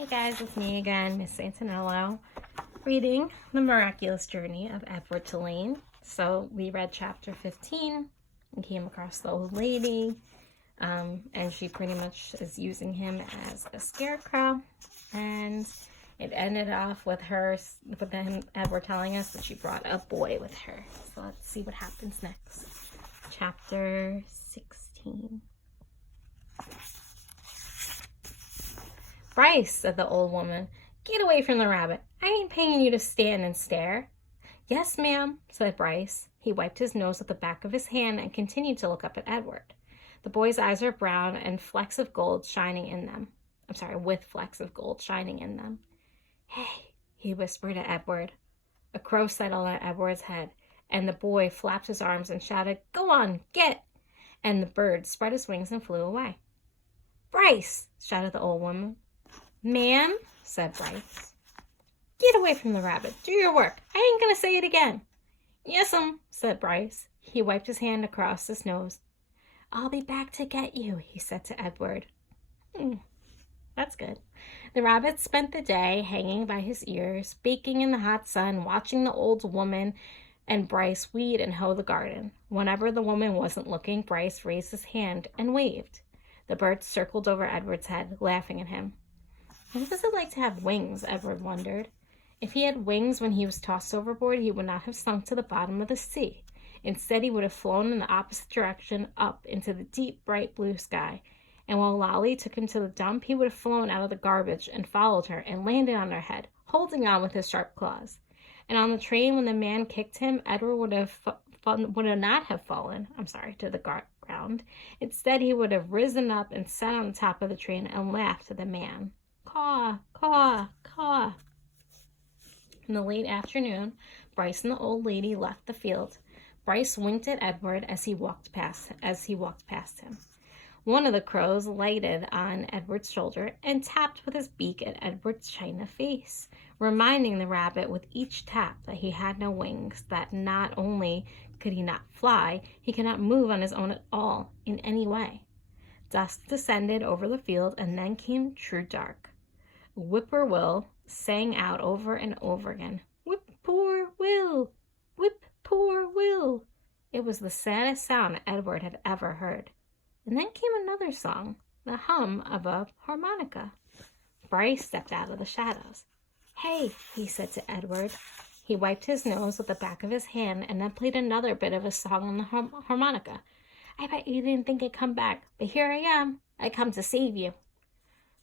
Hey guys, it's me again, Miss Santinello, reading The Miraculous Journey of Edward Tulane. So we read chapter 15 and came across the old lady, and she pretty much is using him as a scarecrow. And it ended off with Edward telling us that she brought a boy with her. So let's see what happens next. Chapter 16. "Bryce," said the old woman, "get away from the rabbit. I ain't paying you to stand and stare." "Yes, ma'am," said Bryce. He wiped his nose with the back of his hand and continued to look up at Edward. The boy's eyes were brown and with flecks of gold shining in them. "Hey," he whispered to Edward. A crow settled on Edward's head, and the boy flapped his arms and shouted, "Go on, get!" And the bird spread his wings and flew away. "Bryce!" shouted the old woman. "Ma'am," said Bryce. "Get away from the rabbit. Do your work. I ain't gonna say it again." "Yes'm," said Bryce. He wiped his hand across his nose. "I'll be back to get you," he said to Edward. That's good. The rabbit spent the day hanging by his ears, baking in the hot sun, watching the old woman and Bryce weed and hoe the garden. Whenever the woman wasn't looking, Bryce raised his hand and waved. The bird circled over Edward's head, laughing at him. What was it like to have wings? Edward wondered. If he had wings when he was tossed overboard, he would not have sunk to the bottom of the sea. Instead, he would have flown in the opposite direction, up into the deep, bright blue sky. And while Lolly took him to the dump, he would have flown out of the garbage and followed her and landed on her head, holding on with his sharp claws. And on the train, when the man kicked him, Edward would not have fallen to the ground. Instead, he would have risen up and sat on the top of the train and laughed at the man. Caw, caw, caw. In the late afternoon, Bryce and the old lady left the field. Bryce winked at Edward as he walked past him. One of the crows lighted on Edward's shoulder and tapped with his beak at Edward's china face, reminding the rabbit with each tap that he had no wings, that not only could he not fly, he could not move on his own at all, in any way. Dusk descended over the field, and then came true dark. Whippoorwill sang out over and over again, "Whip-poor-will! Whip-poor-will!" It was the saddest sound Edward had ever heard. And then came another song, the hum of a harmonica. Bryce stepped out of the shadows. "Hey," he said to Edward. He wiped his nose with the back of his hand and then played another bit of a song on the harmonica. "I bet you didn't think I'd come back, but here I am. I come to save you."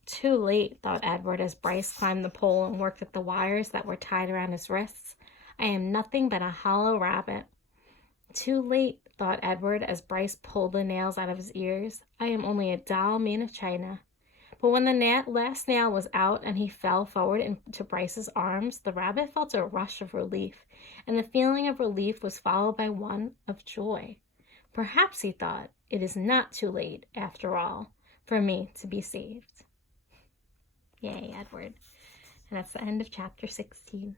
Too late, thought Edward as Bryce climbed the pole and worked at the wires that were tied around his wrists. "I am nothing but a hollow rabbit." Too late, thought Edward as Bryce pulled the nails out of his ears. "I am only a doll made of china." But when the last nail was out and he fell forward into Bryce's arms, the rabbit felt a rush of relief, and the feeling of relief was followed by one of joy. Perhaps, he thought, it is not too late, after all, for me to be saved. Yay, Edward. And that's the end of chapter 16.